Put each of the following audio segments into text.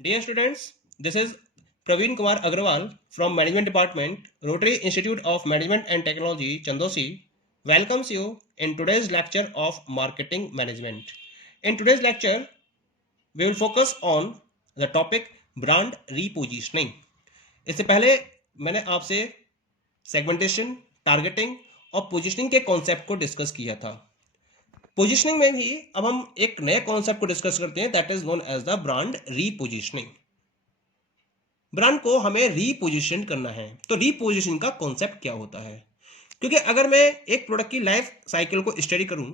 Dear students, this is Praveen Kumar Agrawal from Management Department, Rotary Institute of Management and Technology, Chandosi, welcomes you in today's lecture of Marketing Management. In today's lecture, we will focus on the topic brand repositioning. इससे पहले मैंने आपसे segmentation, targeting और positioning के concept को discuss किया था. Positioning में भी अब हम एक नए कॉन्सेप्ट को डिस्कस करते हैं, that is known as the brand repositioning. Brand को हमें रीपोजिशन करना है. तो रीपोजिशन का कॉन्सेप्ट क्या होता है? क्योंकि अगर मैं एक प्रोडक्ट की लाइफ साइकिल को स्टडी करूं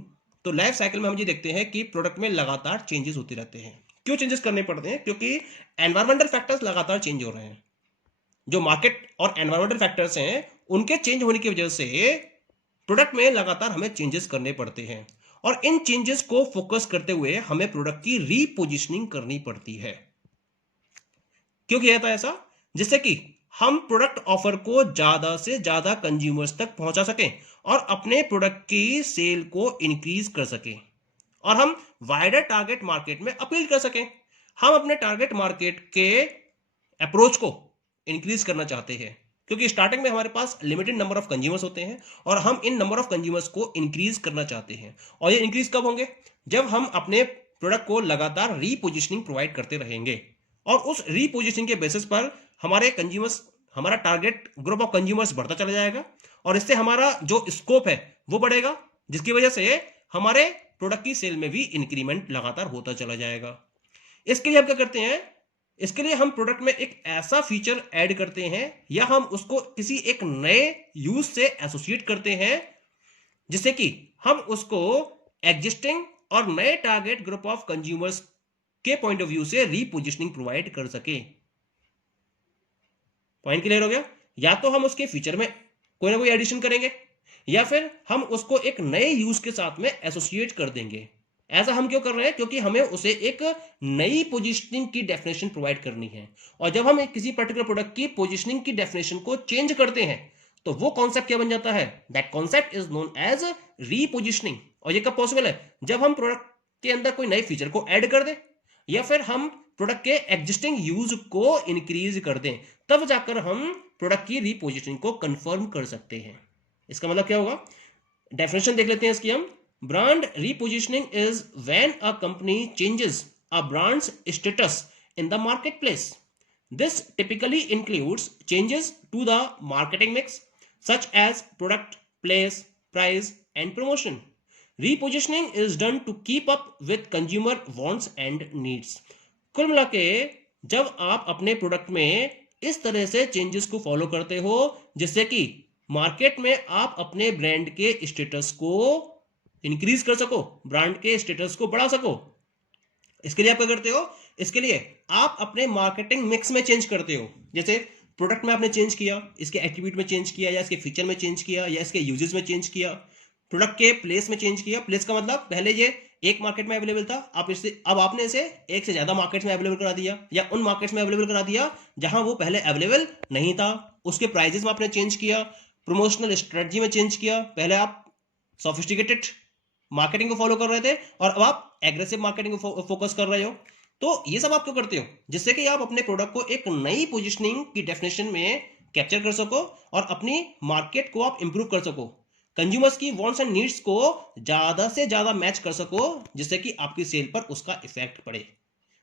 तो लाइफ साइकिल में हम ये देखते हैं कि प्रोडक्ट में लगातार चेंजेस होते रहते हैं. क्यों चेंजेस करने पड़ते हैं? क्योंकि एनवायरमेंटल फैक्टर्स लगातार चेंज हो रहे हैं. जो मार्केट और एनवायरमेंटल फैक्टर्स हैं उनके चेंज होने की वजह से प्रोडक्ट में लगातार हमें चेंजेस करने पड़ते हैं और इन चेंजेस को फोकस करते हुए हमें प्रोडक्ट की रीपोजिशनिंग करनी पड़ती है. क्यों किया जाता है ऐसा? जिससे कि हम प्रोडक्ट ऑफर को ज्यादा से ज्यादा कंज्यूमर्स तक पहुंचा सकें और अपने प्रोडक्ट की सेल को इंक्रीज कर सकें और हम वाइडर टारगेट मार्केट में अपील कर सकें. हम अपने टारगेट मार्केट के अप्रोच को इंक्रीज करना चाहते हैं क्योंकि स्टार्टिंग में हमारे पास लिमिटेड नंबर ऑफ कंज्यूमर्स होते हैं और हम इन नंबर ऑफ कंज्यूमर्स को इंक्रीज करना चाहते हैं. और ये इंक्रीज कब होंगे? जब हम अपने प्रोडक्ट को लगातार रीपोजिशनिंग प्रोवाइड करते रहेंगे और उस रीपोजिशनिंग के बेसिस पर हमारे कंज्यूमर्स, हमारा टारगेट ग्रुप ऑफ कंज्यूमर्स बढ़ता चला जाएगा और इससे हमारा जो स्कोप है वो बढ़ेगा, जिसकी वजह से हमारे प्रोडक्ट की सेल में भी इंक्रीमेंट लगातार होता चला जाएगा. इसके लिए हम क्या करते हैं? इसके लिए हम प्रोडक्ट में एक ऐसा फीचर ऐड करते हैं या हम उसको किसी एक नए यूज से एसोसिएट करते हैं जिससे कि हम उसको एग्जिस्टिंग और नए टारगेट ग्रुप ऑफ कंज्यूमर्स के पॉइंट ऑफ व्यू से रीपोजिशनिंग प्रोवाइड कर सके. पॉइंट क्लियर हो गया? या तो हम उसके फीचर में कोई ना कोई एडिशन करेंगे या फिर हम उसको एक नए यूज के साथ में एसोसिएट कर देंगे. ऐसा हम क्यों कर रहे हैं? क्योंकि हमें उसे एक नई पोजीशनिंग की डेफिनेशन प्रोवाइड करनी है और जब हम किसी पर्टिकुलर प्रोडक्ट की पोजीशनिंग की डेफिनेशन को चेंज करते हैं तो वो कॉन्सेप्ट क्या बन जाता है? That concept is known as repositioning. और ये कब पॉसिबल है? जब हम प्रोडक्ट के अंदर कोई नई फीचर को ऐड कर दें या फिर हम प्रोडक्ट के एग्जिस्टिंग यूज को इंक्रीज कर दें, तब जाकर हम प्रोडक्ट की रीपोजिशनिंग को कंफर्म कर सकते हैं. इसका मतलब क्या होगा? डेफिनेशन देख लेते हैं इसकी हम. Brand repositioning is when a company changes a brand's status in the marketplace. This typically includes changes to the marketing mix such as product, place, price and promotion. Repositioning is done to keep up with consumer wants and needs. कुल मिला के जब आप अपने product में इस तरह से चेंजेस को फॉलो करते हो जिससे कि मार्केट में आप अपने ब्रांड के स्टेटस को इंक्रीज कर सको, ब्रांड के स्टेटस को बढ़ा सको, इसके लिए आप क्या करते हो? इसके लिए आप अपने मार्केटिंग मिक्स में चेंज करते हो. जैसे प्रोडक्ट में आपने चेंज किया, इसके एट्रीब्यूट में चेंज किया या इसके फीचर में चेंज किया या इसके यूजेस में चेंज किया. प्रोडक्ट के प्लेस में चेंज किया. प्लेस का मतलब पहले ये एक मार्केट में अवेलेबल था, आप इससे अब आपने इसे एक से ज्यादा मार्केट्स में अवेलेबल करा दिया या उन मार्केट्स में अवेलेबल करा दिया जहां वो पहले अवेलेबल नहीं था. उसके प्राइजेस में आपने चेंज किया. प्रमोशनल स्ट्रेटजी में चेंज किया. पहले आप सोफिस्टिकेटेड मार्केटिंग को फॉलो कर रहे थे और अब आप एग्रेसिव मार्केटिंग को फोकस कर रहे हो. तो ये सब आप क्यों करते हो? जिससे कि आप अपने प्रोडक्ट को एक नई पोजीशनिंग की डेफिनेशन में कैप्चर कर सको और अपनी मार्केट को आप इंप्रूव कर सको, कंज्यूमर्स की वांट्स एंड नीड्स को ज्यादा से ज्यादा मैच कर सको जिससे कि आपकी सेल पर उसका इफेक्ट पड़े.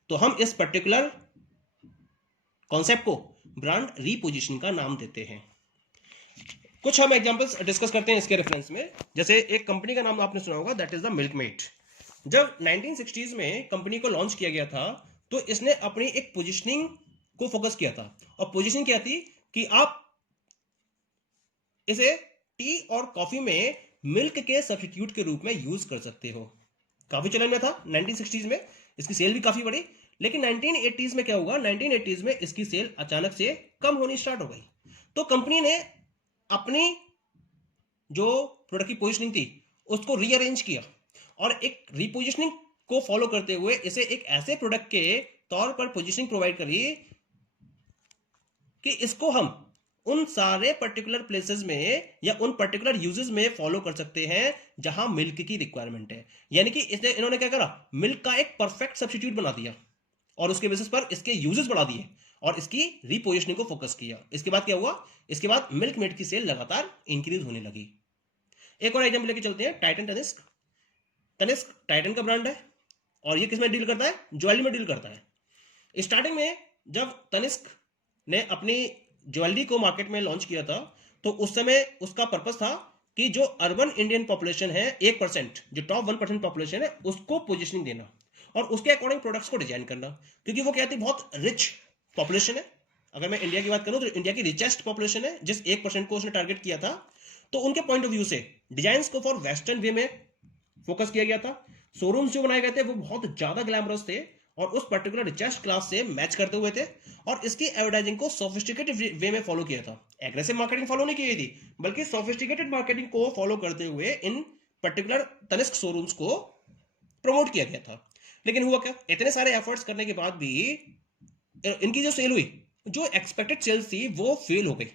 तो हम इस पर्टिकुलर कॉन्सेप्ट को ब्रांड रीपोजिशनिंग का नाम देते हैं. कुछ हम एग्जांपल्स डिस्कस करते हैं इसके रेफरेंस में. जैसे एक कंपनी का नाम आपने सुना होगा, दैट इज द मिल्कमेट. जब 1960s में कंपनी को लॉन्च किया गया था तो इसने अपनी एक पोजीशनिंग को फोकस किया था और पोजीशनिंग क्या थी कि आप इसे टी और कॉफी में मिल्क के सब्स्टिट्यूट के रूप में यूज कर सकते हो. काफी चलन में था 1960s में, इसकी सेल भी काफी बढ़ी. लेकिन 1980s में क्या हुआ? 1980s में इसकी सेल अचानक से कम होनी स्टार्ट हो गई. तो कंपनी ने अपनी जो प्रोडक्ट की पोजीशनिंग थी उसको रीअरेंज किया और एक रीपोजिशनिंग को फॉलो करते हुए इसे एक ऐसे प्रोडक्ट के तौर पर पोजीशनिंग प्रोवाइड करी कि इसको हम उन सारे पर्टिकुलर प्लेसेस में या उन पर्टिकुलर यूजेस में फॉलो कर सकते हैं जहां मिल्क की रिक्वायरमेंट है. यानी कि इन्होंने क्या करा? मिल्क का एक परफेक्ट सब्स्टिट्यूट बना दिया और उसके बेसिस पर इसके यूजेस बढ़ा दिए और इसकी रीपोजिशनिंग को फोकस किया। इसके बाद क्या हुआ, इसके बाद मिल्क मेड की सेल लगातार इंक्रीज होने लगी। एक और एग्जांपल लेके चलते हैं, टाइटन तनिष्क। तनिष्क टाइटन का ब्रांड है और ये किस में डील करता है, ज्वेलरी में डील करता है। स्टार्टिंग में जब तनिष्क ने अपनी ज्वेलरी को मार्केट में लॉन्च किया था तो उस समय उसका पर्पस था कि जो अर्बन इंडियन पॉपुलेशन है 1%, जो टॉप 1% पॉपुलेशन है उसको पोजिशनिंग देना और उसके अकॉर्डिंग प्रोडक्ट्स को डिजाइन करना, क्योंकि वो कहती बहुत रिच पॉपुलेशन है। अगर मैं इंडिया की बात करूं तो इंडिया की रिचेस्ट पॉपुलेशन है, जिस 1% को उसने टारगेट किया था। तो उनके पॉइंट ऑफ व्यू से डिजाइन को फॉर वेस्टर्न वे में फोकस किया गया था। शोरूम्स जो बनाए गए थे वो बहुत ज्यादा ग्लैमरस थे और उस पर्टिकुलर रिचेस्ट क्लास से मैच करते हुए थे और इसकी एडवर्टाइजिंग को सोफिस्टिकेटेड वे में फॉलो किया था। एग्रेसिव मार्केटिंग फॉलो नहीं की गई थी, बल्कि सोफिस्टिकेटेड मार्केटिंग को फॉलो करते हुए इन पर्टिकुलर तनिष्क शोरूम्स को प्रमोट किया गया था। लेकिन हुआ क्या, इतने सारे एफर्ट्स करने के बाद भी इनकी जो सेल हुई, जो एक्सपेक्टेड सेल्स थी वो फेल हो गई,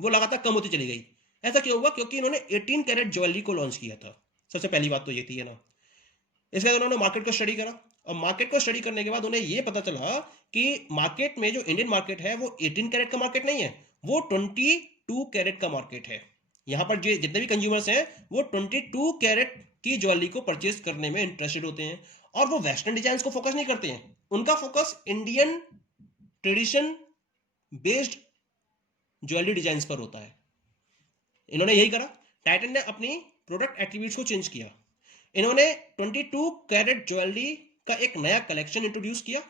वो लगातार कम होती चली गई। ऐसा क्यों हुआ, क्योंकि इन्होंने 18 कैरेट ज्वेलरी को लॉन्च किया था। सबसे पहली बात तो ये थी, है ना। इसके बाद उन्होंने मार्केट को स्टडी करा और मार्केट को स्टडी करने के बाद उन्हें यह पता चला कि मार्केट में जो इंडियन मार्केट है वो 18 कैरेट का मार्केट नहीं है, वो 22 कैरेट का मार्केट है। यहां पर जो जितने भी कंज्यूमर्स हैं वो 22 कैरेट की ज्वेलरी को परचेज करने में इंटरेस्टेड होते हैं और वो वेस्टर्न डिजाइन को फोकस नहीं करते हैं। उनका focus Indian tradition based jewellery design पर होता है। इन्होंने यही करा, टाइटन ने अपनी प्रोडक्ट एट्रीब्यूट्स को चेंज किया। इन्होंने 22 कैरेट ज्वेलरी का एक नया कलेक्शन इंट्रोड्यूस किया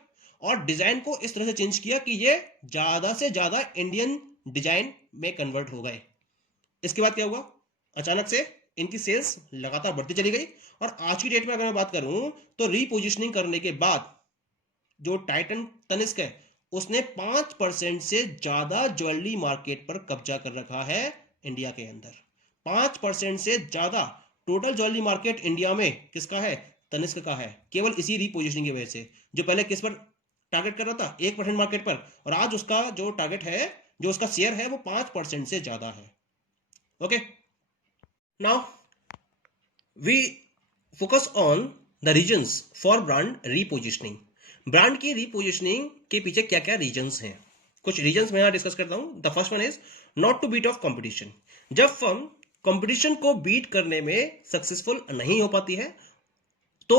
और डिजाइन को इस तरह से चेंज किया कि ये ज्यादा से ज्यादा इंडियन डिजाइन में कन्वर्ट हो गए। इसके बाद क्या हुआ, अचानक से इनकी सेल्स लगातार बढ़ती चली गई और आज की डेट में अगर मैं बात करूं तो रीपोजिशनिंग करने के बाद जो टाइटन तनिष्क है उसने 5% से ज्यादा ज्वेलरी मार्केट पर कब्जा कर रखा है इंडिया के अंदर। 5% से ज्यादा टोटल ज्वेलरी मार्केट इंडिया में किसका है, तनिष्क का है, केवल इसी रीपोजिशनिंग की वजह से। जो पहले किस पर टारगेट कर रहा था, 1% मार्केट पर, और आज उसका जो टारगेट है, जो उसका शेयर है वो 5% से ज्यादा है। Okay, now we focus on the reasons for brand repositioning. Brand की रीपोजिशनिंग के पीछे क्या क्या रीजंस हैं, कुछ रीजंस मैं यहां डिस्कस करता हूं। The first one is not to beat of competition. जब फर्म कंपटीशन को बीट करने में सक्सेसफुल नहीं हो पाती है तो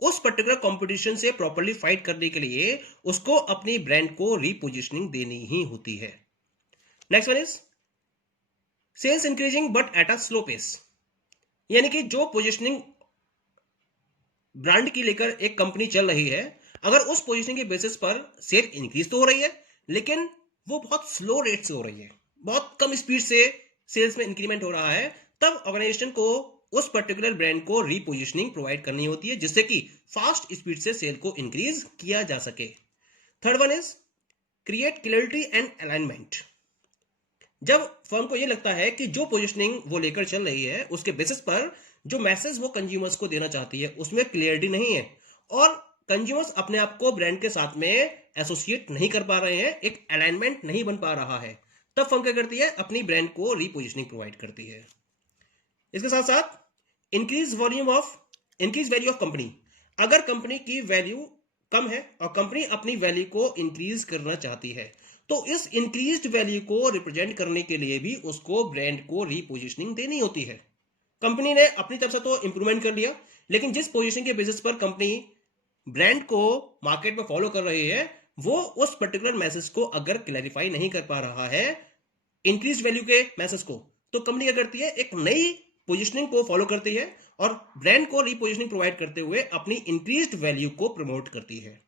उस पर्टिकुलर कंपटीशन से प्रॉपर्ली फाइट करने के लिए उसको अपनी ब्रांड को रीपोजिशनिंग देनी ही होती है। Next one is sales increasing but at a slow pace. यानी कि जो पोजिशनिंग ब्रांड की लेकर एक कंपनी चल रही है, अगर उस पोजीशनिंग के बेसिस पर सेल इंक्रीज तो हो रही है लेकिन वो बहुत स्लो रेट से हो रही है, बहुत कम स्पीड से सेल्स में इंक्रीमेंट हो रहा है, तब ऑर्गेनाइजेशन को उस पर्टिकुलर ब्रांड को रीपोजिशनिंग प्रोवाइड करनी होती है जिससे कि फास्ट स्पीड से सेल को इंक्रीज किया जा सके। Third one is create clarity and alignment. जब फर्म को यह लगता है कि जो पोजीशनिंग वो लेकर चल रही है उसके बेसिस पर जो मैसेज वो कंज्यूमर्स को देना चाहती है उसमें क्लियरिटी नहीं है और कंज्यूमर्स अपने आप को ब्रांड के साथ में एसोसिएट नहीं कर पा रहे हैं, एक अलाइनमेंट नहीं बन पा रहा है, तब फर्म क्या करती है, अपनी ब्रांड को रीपोजिशनिंग प्रोवाइड करती है। इसके साथ साथ इंक्रीज वैल्यू ऑफ कंपनी। अगर कंपनी की वैल्यू कम है और कंपनी अपनी वैल्यू को इंक्रीज करना चाहती है तो इस इंक्रीज्ड वैल्यू को रिप्रेजेंट करने के लिए भी उसको ब्रांड को रीपोजिशनिंग देनी होती है। कंपनी ने अपनी तरफ से तो इंप्रूवमेंट कर लिया, लेकिन जिस पोजीशन के बेसिस पर कंपनी ब्रांड को मार्केट में फॉलो कर रही है वो उस पर्टिकुलर मैसेज को अगर क्लैरिफाई नहीं कर पा रहा है इंक्रीज वैल्यू के मैसेज को, तो कंपनी क्या करती है, एक नई पोजीशनिंग को फॉलो करती है और ब्रांड को रीपोजिशनिंग प्रोवाइड करते हुए अपनी इंक्रीज्ड वैल्यू को प्रमोट करती है।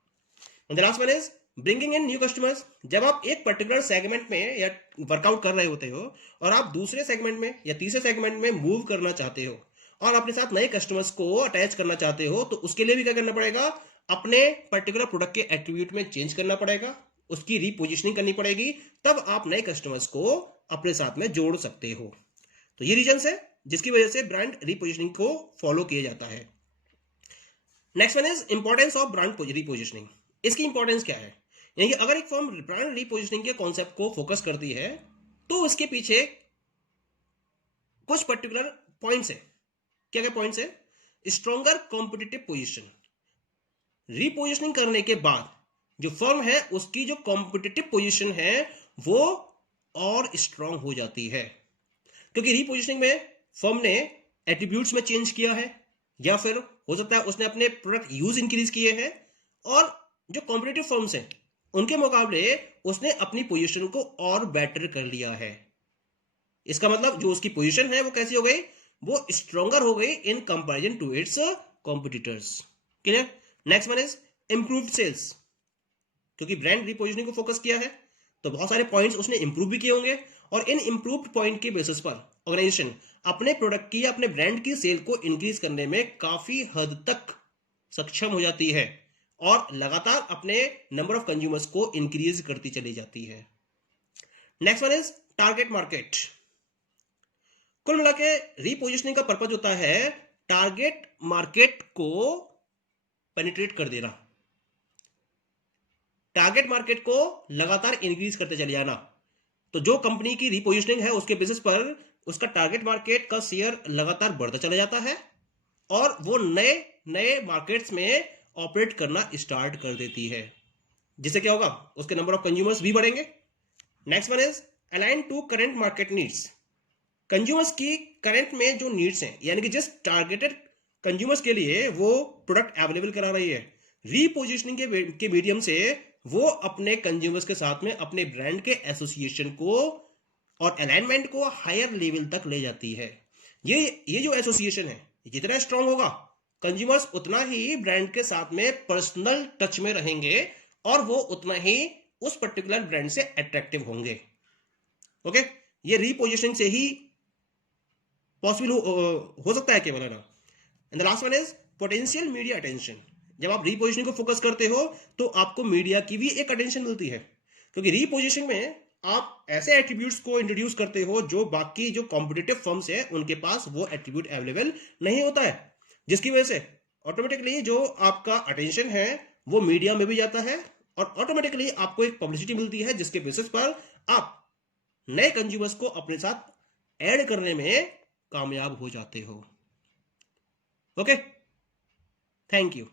The last one is bringing in new customers. जब आप एक पर्टिकुलर सेगमेंट में या वर्कआउट कर रहे होते हो और आप दूसरे सेगमेंट में या तीसरे सेगमेंट में मूव करना चाहते हो और अपने साथ नए कस्टमर्स को अटैच करना चाहते हो, तो उसके लिए भी क्या करना पड़ेगा, अपने पर्टिकुलर प्रोडक्ट के एट्रीब्यूट में चेंज करना पड़ेगा, उसकी रीपोजिशनिंग करनी पड़ेगी, तब आप नए कस्टमर्स को अपने साथ में जोड़ सकते हो। तो ये रीजंस है जिसकी वजह से ब्रांड रीपोजिशनिंग को फॉलो किया जाता है। Next one is importance of brand repositioning. इसकी इंपॉर्टेंस क्या है, यानी कि अगर एक फर्म ब्रांड रीपोजिशनिंग के कॉन्सेप्ट को फोकस करती है तो इसके पीछे कुछ पर्टिकुलर पॉइंट्स है। क्या क्या पॉइंट्स है, स्ट्रॉन्गर कॉम्पिटिटिव पोजीशन। रीपोजिशनिंग करने के बाद जो फर्म है उसकी जो कॉम्पिटिटिव पोजीशन है वो और स्ट्रांग हो जाती है, क्योंकि रीपोजिशनिंग में फर्म ने एट्रीब्यूट्स में चेंज किया है, या फिर हो सकता है उसने अपने प्रोडक्ट यूज इंक्रीज किए हैं, और जो कॉम्पिटिटिव फर्म्स हैं उनके मुकाबले उसने अपनी पोजीशन को और बेटर कर लिया है। इसका मतलब जो उसकी पोजीशन है वो कैसी हो गई, वो स्ट्रॉन्गर हो गई in comparison to its competitors. Clear. Next one is improved sales, क्योंकि ब्रांड रीपोजिशनिंग को फोकस किया है तो बहुत सारे पॉइंट्स उसने इंप्रूव भी किए होंगे, और इन इंप्रूव्ड पॉइंट के बेसिस पर ऑर्गेनाइजेशन अपने प्रोडक्ट की या अपने ब्रांड की सेल को इंक्रीज करने में काफी हद तक सक्षम हो जाती है और लगातार अपने नंबर ऑफ कंज्यूमर्स को इंक्रीज करती चली जाती है। Next one is target market. कुल मिला के रीपोजिशनिंग का पर्पज होता है टारगेट मार्केट को पेनिट्रेट कर देना, टारगेट मार्केट को लगातार इंक्रीज करते चले जाना। तो जो कंपनी की रीपोजिशनिंग है उसके बेसिस पर उसका टारगेट मार्केट का शेयर लगातार बढ़ता चला जाता है और वो नए नए मार्केट्स में ऑपरेट करना स्टार्ट कर देती है, जिससे क्या होगा, उसके नंबर ऑफ कंज्यूमर्स भी बढ़ेंगे। Next one is align to current market needs. Consumers की करंट में जो नीड्स हैं, यानी कि जिस टारगेटेड कंज्यूमर्स के लिए वो प्रोडक्ट अवेलेबल करा रही है, रीपोजिशनिंग के मीडियम से वो अपने कंज्यूमर्स के साथ में अपने ब्रांड के एसोसिएशन को और अलाइनमेंट को हायर लेवल तक ले जाती है। ये जो एसोसिएशन है जितना स्ट्रांग होगा, कंज्यूमर्स उतना ही ब्रांड के साथ में पर्सनल टच में रहेंगे और वो उतना ही उस पर्टिकुलर ब्रांड से अट्रैक्टिव होंगे। ओके, ये रीपोजिशनिंग से ही पॉसिबल हो सकता है केवल, है ना। And the last one is potential media attention. जब आप रीपोजिशनिंग को फोकस करते हो तो आपको मीडिया की भी एक अटेंशन मिलती है, क्योंकि रीपोजिशनिंग में आप ऐसे एट्रीब्यूट्स को इंट्रोड्यूस करते हो जो बाकी जो कॉम्पिटिटिव फर्म्स है उनके पास वो एट्रीब्यूट अवेलेबल नहीं होता है, जिसकी वजह से ऑटोमेटिकली जो आपका अटेंशन है वो मीडिया में भी जाता है और ऑटोमेटिकली आपको एक पब्लिसिटी मिलती है, जिसके बेसिस पर आप नए कंज्यूमर्स को अपने साथ ऐड करने में कामयाब हो जाते हो। Okay, thank you.